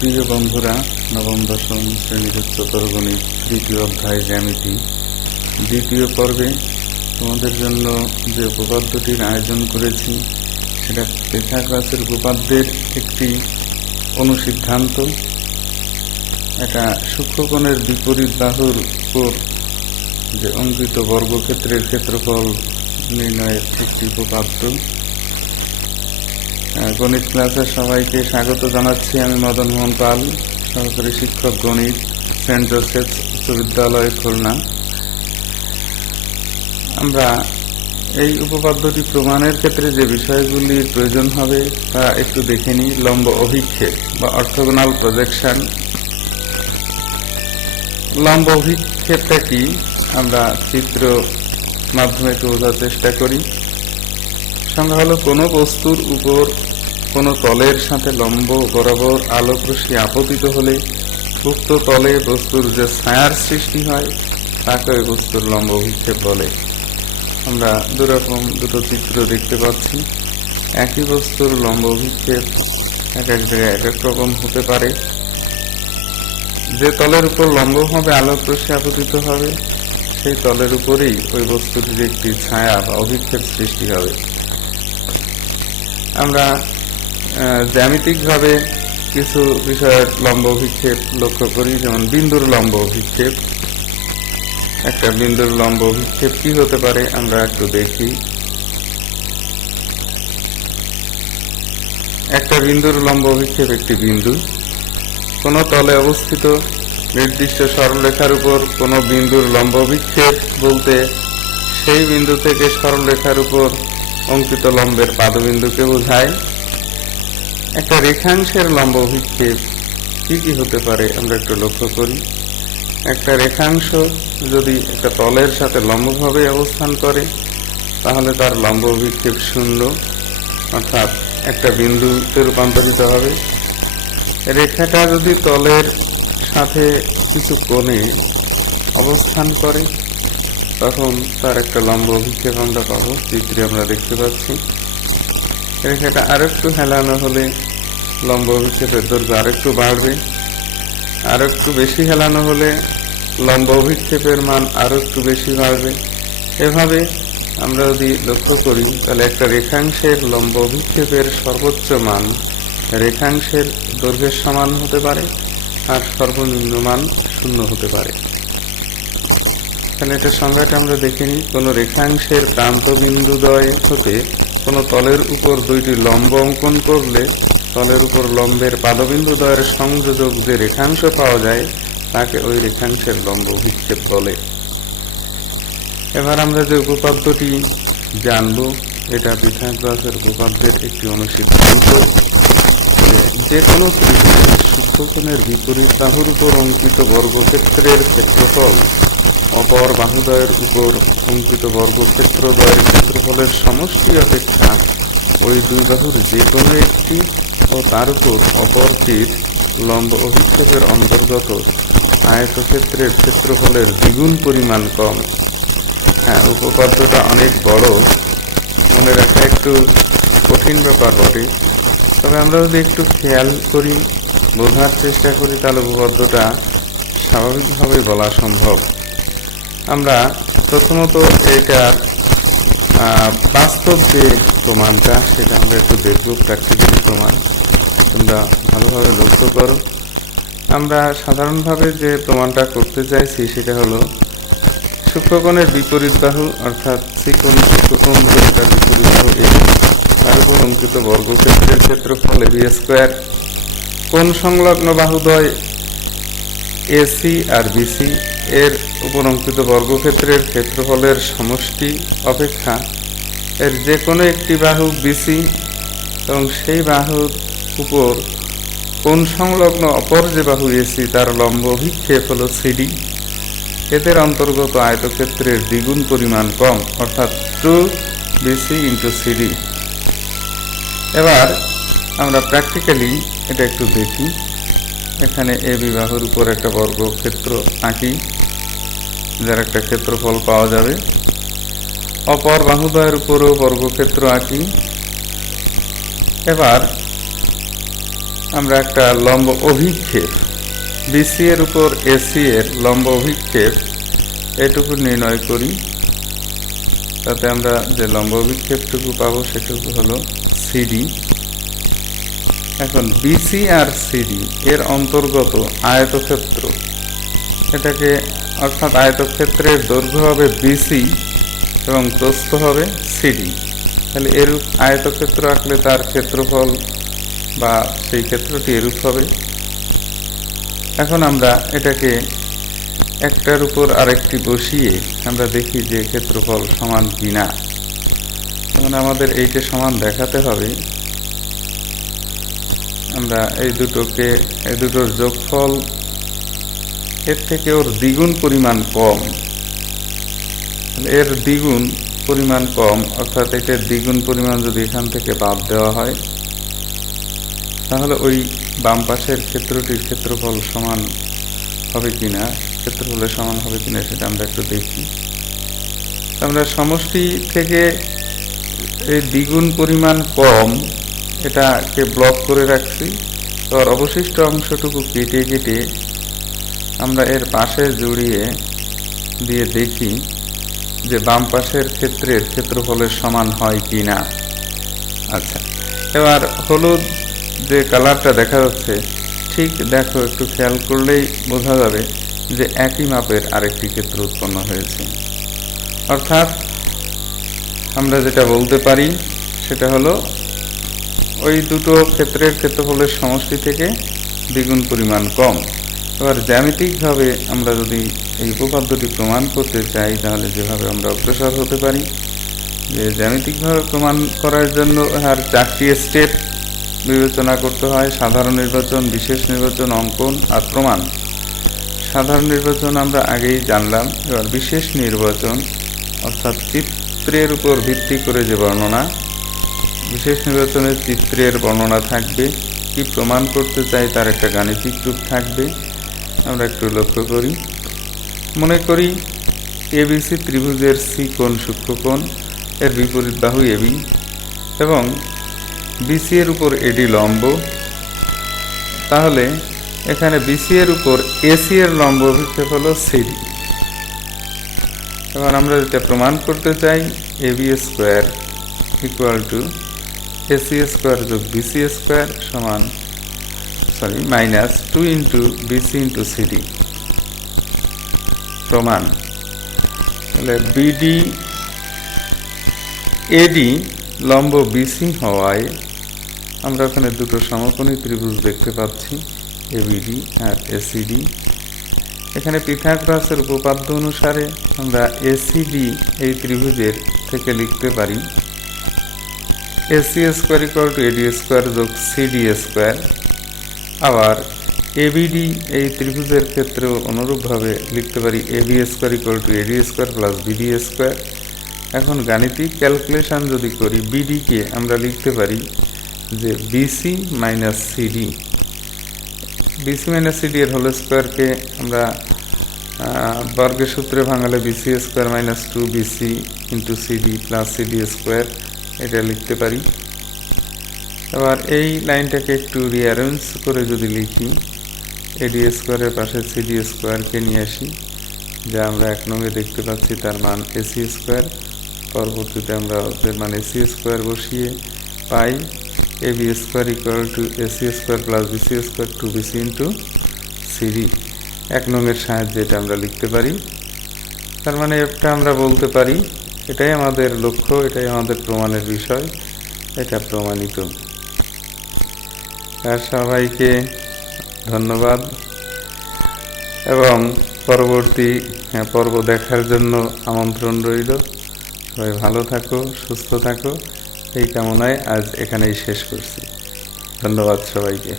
প্রিয় বন্ধুরা, নবম দশম শ্রেণীর উচ্চতর গণিত তৃতীয় অধ্যায় জ্যামিতি দ্বিতীয় পর্বে তোমাদের জন্য যে উপপাদ্যটির আয়োজন করেছি সেটা পিথাগোরাসের উপপাদ্যের একটি অনুসিদ্ধান্ত। এটা সূক্ষ্মকোণের বিপরীত বাহুর উপর যে অঙ্কিত বর্গক্ষেত্রের ক্ষেত্রফল নির্ণয়ের একটি উপপাদ্য। গণিত ক্লাসের সবাইকে স্বাগত জানাচ্ছি। আমি মদন মোহন পাল, সহকারী শিক্ষক গণিত, সেন্ট জোসেফ উচ্চ বিদ্যালয়, খুলনা। আমরা এই উপপাদ্যটি প্রমাণের ক্ষেত্রে যে বিষয়গুলির প্রয়োজন হবে তা একটু দেখে নিই। লম্ব অভিক্ষেপ বা অর্থোগোনাল প্রজেকশন। লম্ব অভিক্ষেপটা কি আমরা চিত্র মাধ্যমে একটু বোঝার চেষ্টা করি। সংজ্ঞা হলো কোনো বস্তুর উপর কোনো তলের সাথে লম্ব বরাবর আলোক রশ্মি আপতিত হলে উক্ত তলে বস্তুর যে ছায়ার সৃষ্টি হয় তাকে ওই বস্তুর লম্ব অভিক্ষেপ বলে। আমরা দুটো চিত্র দেখতে পাচ্ছি। একই বস্তুর লম্ব অভিক্ষেপ এক এক জায়গায় এক এক রকম হতে পারে। যে তলের উপর লম্বভাবে আলোক রশ্মি আপতিত হবে সেই তলের উপরেই ওই বস্তুটির একটি ছায়া বা অভিক্ষেপ সৃষ্টি হবে। আমরা জ্যামিতিকভাবে কিছু বিষয়ের লম্ব অভিক্ষেপ লক্ষ্য করি, যেমন বিন্দুর লম্ব অভিক্ষেপ। একটা বিন্দুর লম্ব অভিক্ষেপ কি হতে পারে আমরা একটু দেখি। একটা বিন্দুর লম্ব অভিক্ষেপ একটি বিন্দু কোনো তলে অবস্থিত নির্দিষ্ট সরলরেখার উপর কোনো বিন্দুর লম্ব অভিক্ষেপ বলতে সেই বিন্দু থেকে সরলরেখার উপর অঙ্কিত লম্বের পাদবিন্দুকে বোঝায়। একটা রেখাংশের লম্ব অভিক্ষেপ কি কি হতে পারে আমরা একটু লক্ষ্য করি। একটা রেখাংশ যদি একটা তলের সাথে লম্বভাবে অবস্থান করে তাহলে তার লম্ব অভিক্ষেপ 0, অর্থাৎ একটা বিন্দুতে রূপান্তরিত হবে। রেখাটা যদি তলের সাথে কিছু কোণে অবস্থান করে তখন তার একটা লম্ব অভিক্ষেপ আমরা পাবো। চিত্রে আমরা দেখতে পাচ্ছি রেখাটা আরেকটু হেলানো হলে লম্ব অভিক্ষেপের দৈর্ঘ্য আরেকটু বাড়বে, আরো একটু বেশি হেলানো হলে লম্ব অভিক্ষেপের মান আরো একটু বেশি বাড়বে। এভাবে আমরা যদি লক্ষ্য করি তাহলে একটা রেখাংশের লম্ব অভিক্ষেপের সর্বোচ্চ মান রেখাংশের দৈর্ঘ্যের সমান হতে পারে আর সর্বনিম্ন মান 0 হতে পারে। তাহলে এটা সংজ্ঞাটা আমরা দেখে নিই। কোনো রেখাংশের প্রান্ত বিন্দুদ্বয় হতে কোনো তলের উপর দুইটি লম্ব অঙ্কন করলে তলের উপর লম্বের পাদবিন্দুদ্বয়ের সংযোজক যে রেখাংশ পাওয়া যায় তাকে ওই রেখাংশের লম্ব অভিক্ষেপ বলে। এবার আমরা যে উপপাদ্যটি জানব এটা পিথাগোরাসের উপপাদ্যের একটি অনুসিদ্ধান্ত। যে কোনো ত্রিভুজের সূক্ষ্মকোণের বিপরীত বাহুর উপর অঙ্কিত বর্গক্ষেত্রের ক্ষেত্রফল অপর বাহুদ্বয়ের উপর অঙ্কিত বর্গক্ষেত্রদ্বয়ের ক্ষেত্রফলের সমষ্টি অপেক্ষা ওই দুই বাহুর যে কোনো একটি ও তার উপর অপরটির লম্ব অভিক্ষেপের অন্তর্গত আয়তক্ষেত্রের ক্ষেত্রফলের দ্বিগুণ পরিমাণ কম। হ্যাঁ, উপপাদ্যটা অনেক বড়, মনে রাখা একটু কঠিন ব্যাপার বটে। তবে আমরা যদি একটু খেয়াল করি, বোঝার চেষ্টা করি তাহলে উপপাদ্যটা স্বাভাবিকভাবে বলা সম্ভব। আমরা প্রথমত এটার বাস্তব যে প্রমাণটা সেটা আমরা একটু দেখব, প্র্যাকটিক্যালি প্রমাণ। তোমরা ভালোভাবে লক্ষ্য করো। আমরা সাধারণভাবে যে প্রমাণটা করতে চাইছি সেটা হলো সূক্ষ্মকোণের বিপরীত বাহু অর্থাৎ ত্রিকোণ সূক্ষ্মকোণ তার বিপরীত বাহু এ, তার উপর অঙ্কিত বর্গক্ষেত্রের ক্ষেত্রফল এবি স্কোয়ার, কোণ সংলগ্ন বাহুদ্বয় এসি আর বিসি এর উপর অঙ্কিত বর্গক্ষেত্রের ক্ষেত্রফলের সমষ্টি অপেক্ষা এর যে কোনো একটি বাহু বিসি এবং সেই বাহুর উপর কোণ সংলগ্ন অপর যে বাহু এসি তার লম্ব অভিক্ষেপ হলো সিডি, এদের অন্তর্গত আয়তক্ষেত্রের দ্বিগুণ পরিমাণ কম, অর্থাৎ 2bc ইন্টু সিডি। এবার আমরা প্র্যাকটিক্যালি এটা একটু দেখি। এখানে এ বিবাহুর উপর একটা বর্গক্ষেত্র আঁকি যার একটা ক্ষেত্রফল পাওয়া যাবে। অপর বাহুদ্বয়ের উপরেও বর্গক্ষেত্র আঁকি। এবার আমরা একটা লম্ব অভিক্ষেপ বিসি এর উপর এসি এর লম্ব অভিক্ষেপ এটুকু নির্ণয় করি। তাতে আমরা যে লম্ব অভিক্ষেপটুকু পাবো সেটুকু হলো সিডি। এখন বিসি আর সিডি এর অন্তর্গত আয়তক্ষেত্র, এটাকে অর্থাৎ আয়তক্ষেত্রের দৈর্ঘ্য হবে বিসি এবং প্রস্থ হবে সিডি। তাহলে এরূপ আয়তক্ষেত্র আঁকলে তার ক্ষেত্রফল বা সেই ক্ষেত্রটি এরূপ হবে। এখন আমরা এটাকে একটার উপর আরেকটি বসিয়ে আমরা দেখি যে ক্ষেত্রফল সমান কিনা। এখন আমাদের এইটা সমান দেখাতে হবে। আমরা এই দুটোর যোগফল এর থেকে ওর দ্বিগুণ পরিমাণ কম, এর দ্বিগুণ পরিমাণ কম, অর্থাৎ এটার দ্বিগুণ পরিমাণ যদি এখান থেকে বাদ দেওয়া হয় তাহলে ওই বাম পাশের ক্ষেত্রটির ক্ষেত্রফল সমান হবে কিনা, ক্ষেত্রফলের সমান হবে কিনা সেটা আমরা একটু দেখি। আমরা সমষ্টি থেকে এই দ্বিগুণ পরিমাণ কম এটাকে ব্লক করে রাখছি। তো আর অবশিষ্ট অংশটুকু কেটে কেটে আমরা এর পাশে জড়িয়ে দিয়ে দেখি যে বাম পাশের ক্ষেত্রের ক্ষেত্রফলের সমান হয় কি না। আচ্ছা, এবার হলুদ যে কালারটা দেখা যাচ্ছে, ঠিক দেখো, একটু খেয়াল করলেই বোঝা যাবে যে একই মাপের আরেকটি ক্ষেত্র উৎপন্ন হয়েছে। অর্থাৎ আমরা যেটা বলতে পারি সেটা হলো ওই দুটো ক্ষেত্রের ক্ষেত্রফলের সমষ্টি থেকে দ্বিগুণ পরিমাণ কম। এবার জ্যামিতিকভাবে আমরা যদি এই উপপাদ্যটি প্রমাণ করতে চাই তাহলে যেভাবে আমরা অগ্রসর হতে পারি, যে জ্যামিতিকভাবে প্রমাণ করার জন্য আর 4টি স্টেপ বিবেচনা করতে হয়: সাধারণ নির্বাচন, বিশেষ নির্বাচন, অঙ্কন আর প্রমাণ। সাধারণ নির্বাচন আমরা আগেই জানলাম। এবার বিশেষ নির্বাচন অর্থাৎ চিত্রের উপর ভিত্তি করে যে বর্ণনা, বিশেষ নির্বাচনের চিত্রের বর্ণনা থাকবে, কি প্রমাণ করতে চাই তার একটা গাণিতিক রূপ থাকবে। আমরা একটু লক্ষ্য করি, মনে করি এবিসি ত্রিভুজের সি কোণ সূক্ষ্মকোণ, এর বিপরীত বাহু এবি এবং বিসি এর উপর এডি লম্ব। তাহলে এখানে বিসি এর উপর এসি এর লম্ব অভিক্ষেপ হলো সিডি। এবার আমরা যেটা প্রমাণ করতে চাই, AB square equal to AC square যোগ বিসি স্কোয়ার সমান minus 2 into BC into CD. প্রমাণ, তাহলে বিডি এডি লম্ব বিসি হওয়ায় আমরা ওখানে দুটো সমকোণী ত্রিভুজ দেখতে পাচ্ছি, এবিডি আর এসিডি। এখানে পিথাগোরাসের উপপাদ্য অনুসারে আমরা এসিডি এই ত্রিভুজের থেকে লিখতে পারি AC square equal to AD square যোগ সিডি স্কোয়ার। আবার এবিডি এই ত্রিভুজের ক্ষেত্রেও অনুরূপভাবে লিখতে পারি AB square equal to AD square plus BD square. এখন গাণিতিক ক্যালকুলেশন যদি করি, বিডিকে আমরা লিখতে পারি যে BC minus CD. BC minus CD এর হোল স্কোয়ারকে আমরা বর্গের সূত্রে ভাঙালে BC square minus 2 BC into CD plus CD square এটা লিখতে পারি। এবার এই লাইনটাকে একটু রিঅ্যারেঞ্জ করে যদি লিখি, এডি স্কোয়ারের পাশে সিডি স্কোয়ারকে নিয়ে আসি, যা আমরা 1 নঙে দেখতে পাচ্ছি, তার মান এসি স্কোয়ার। পরবর্তীতে আমরা ওদের মান এসি স্কোয়ার বসিয়ে পাই AB square equal to AC square plus BC square 2 BC into CD. 1 নঙের সাহায্যে এটা আমরা লিখতে পারি। তার মানে এটা আমরা বলতে পারি এটাই আমাদের লক্ষ্য, এটাই আমাদের প্রমাণের বিষয়, এটা প্রমাণিত। আর সবাইকে ধন্যবাদ এবং পরবর্তী পর্ব দেখার জন্য আমন্ত্রণ রইল। সবাই ভালো থাকো, সুস্থ থাকো, এই কামনায় আজ এখানেই শেষ করছি। ধন্যবাদ সবাইকে।